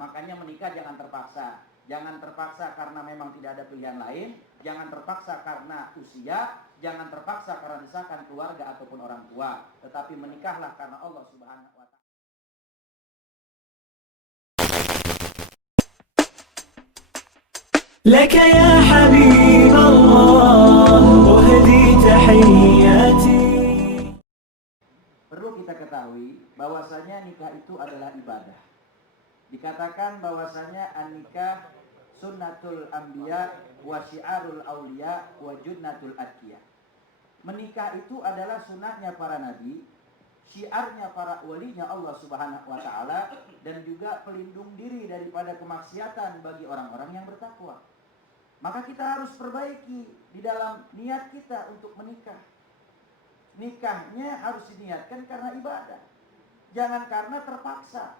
Makanya menikah jangan terpaksa. Jangan terpaksa karena memang tidak ada pilihan lain. Jangan terpaksa karena usia. Jangan terpaksa karena desakan keluarga ataupun orang tua. Tetapi menikahlah karena Allah Subhanahu wa ta'ala. لك يا حبيب الله أهدي تحياتي. Perlu kita ketahui bahwasanya nikah itu adalah ibadah. Dikatakan bahwasanya an-nikah sunnatul anbiya wa syiarul auliya wa junnatul atqiya. Menikah itu adalah sunatnya para nabi, syiarnya para walinya Allah Subhanahu wa taala, dan juga pelindung diri daripada kemaksiatan bagi orang-orang yang bertakwa. Maka kita harus perbaiki di dalam niat kita untuk menikah. Nikahnya harus diniatkan karena ibadah, jangan karena terpaksa.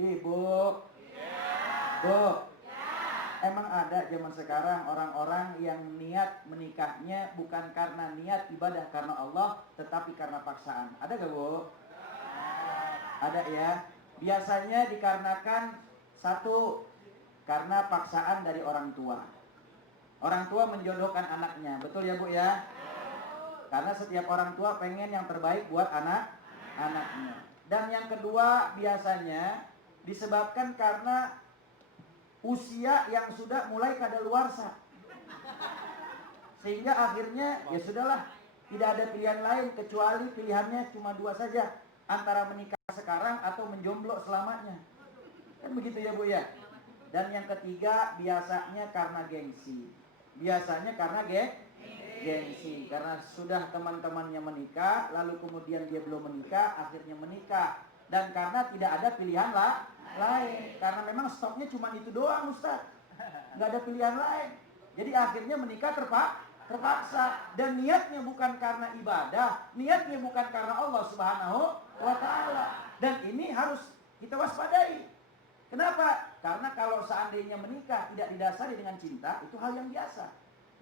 Ibu, Bu, emang ada zaman sekarang orang-orang yang niat menikahnya bukan karena niat ibadah karena Allah, tetapi karena paksaan. Ada gak, Bu? Ada ya. Biasanya dikarenakan satu, karena paksaan dari orang tua. Orang tua menjodohkan anaknya, betul ya, Bu ya? Karena setiap orang tua pengen yang terbaik buat anak-anaknya. Dan yang kedua biasanya disebabkan karena usia yang sudah mulai kadaluarsa. Sehingga akhirnya ya sudahlah, tidak ada pilihan lain kecuali pilihannya cuma dua saja, antara menikah sekarang atau menjomblo selamanya. Kan begitu ya, Bu ya? Dan yang ketiga biasanya karena gengsi. Biasanya karena gengsi, karena sudah teman-temannya menikah, lalu kemudian dia belum menikah, akhirnya menikah. Dan karena tidak ada pilihan lain, karena memang stoknya cuma itu doang, Ustaz, nggak ada pilihan lain. Jadi akhirnya menikah terpaksa, dan niatnya bukan karena ibadah, niatnya bukan karena Allah Subhanahu wa ta'ala. Dan ini harus kita waspadai. Kenapa? Karena kalau seandainya menikah tidak didasari dengan cinta, itu hal yang biasa.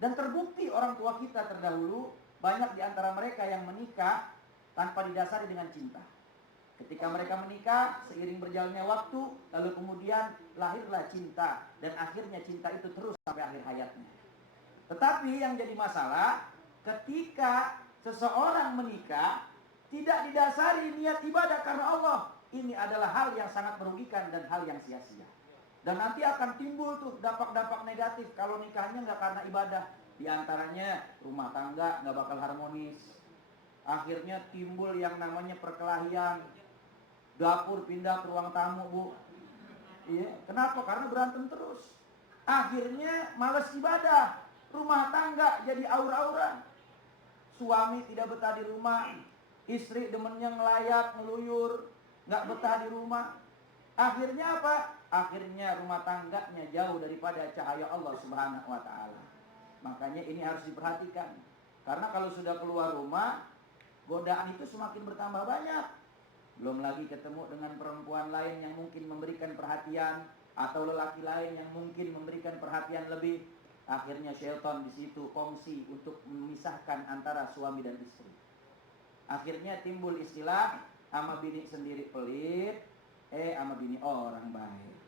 Dan terbukti orang tua kita terdahulu, banyak di antara mereka yang menikah tanpa didasari dengan cinta. Ketika mereka menikah, seiring berjalannya waktu, lalu kemudian lahirlah cinta, dan akhirnya cinta itu terus sampai akhir hayatnya. Tetapi yang jadi masalah, ketika seseorang menikah tidak didasari niat ibadah karena Allah, ini adalah hal yang sangat merugikan dan hal yang sia-sia. Dan nanti akan timbul tuh dampak-dampak negatif kalau nikahnya nggak karena ibadah. Di antaranya rumah tangga nggak bakal harmonis. Akhirnya timbul yang namanya perkelahian. Dapur pindah ke ruang tamu, Bu. Iya, kenapa? Karena berantem terus. Akhirnya malas ibadah. Rumah tangga jadi aur-auran. Suami tidak betah di rumah, istri demennya ngelayap, ngeluyur, nggak betah di rumah. Akhirnya apa? Akhirnya rumah tangganya jauh daripada cahaya Allah Subhanahu wa ta'ala. Makanya ini harus diperhatikan. Karena kalau sudah keluar rumah, godaan itu semakin bertambah banyak. Belum lagi ketemu dengan perempuan lain yang mungkin memberikan perhatian, atau lelaki lain yang mungkin memberikan perhatian lebih. Akhirnya syaitan di situ kongsi untuk memisahkan antara suami dan istri. Akhirnya timbul istilah, ama bini sendiri pelit, ama bini orang baik.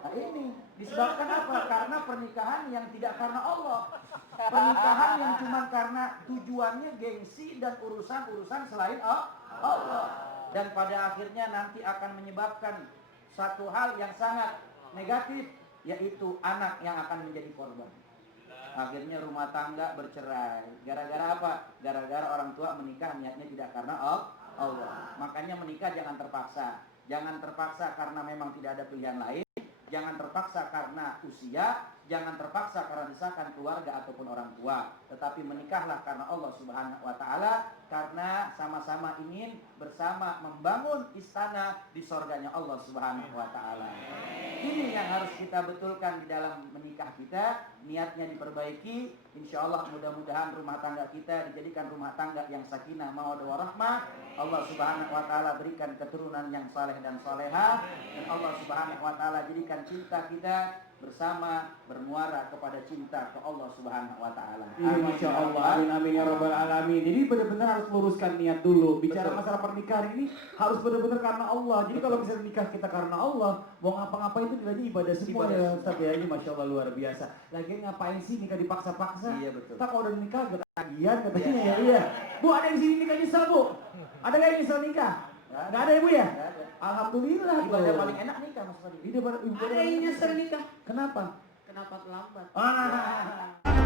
Nah ini disebabkan apa? Karena pernikahan yang tidak karena Allah. Pernikahan yang cuma karena tujuannya gengsi dan urusan-urusan selain Allah. Dan pada akhirnya nanti akan menyebabkan satu hal yang sangat negatif, yaitu anak yang akan menjadi korban. Akhirnya rumah tangga bercerai. Gara-gara apa? Gara-gara orang tua menikah niatnya tidak karena Allah. Makanya menikah jangan terpaksa. Jangan terpaksa karena memang tidak ada pilihan lain. Jangan terpaksa karena usia. Jangan terpaksa karena desakan keluarga ataupun orang tua. Tetapi menikahlah karena Allah Subhanahu wa ta'ala. Karena sama-sama ingin bersama membangun istana di surganya Allah Subhanahu wa ta'ala. Ini yang harus kita betulkan di dalam menikah kita. Niatnya diperbaiki. Insya Allah mudah-mudahan rumah tangga kita dijadikan rumah tangga yang sakinah, mawaddah warahmah. Allah Subhanahu wa ta'ala berikan keturunan yang saleh dan salehah. Dan Allah Subhanahu wa ta'ala jadikan cinta kita bersama bermuara kepada cinta ke Allah Subhanahu wa ta'ala. Masya Allah, amin amin ya rabbal alamin. Jadi benar-benar harus meluruskan niat dulu. Bicara masalah pernikahan ini harus benar-benar karena Allah. Jadi kalau misalnya nikah kita karena Allah, mau ngapa-ngapain itu nilainya ibadah semua Ibadah ya semua. Ustaz ya. Ini Masya Allah luar biasa. Lagian ngapain sih nikah dipaksa-paksa? Iya, betul. Kita kalau udah nikah gak ketagihan katanya ya. Iya. Bu, ada yang di sini nikah nyesel Bu? Ada nggak yang nyesel nikah? Nggak ada ya Bu ya? Nggak ada. Alhamdulillah. Ibadah tuh. paling enak nikah Mas Fadil. Ibadah Ada yang nyesel nikah. Kenapa? Kenapa terlambat? Ah.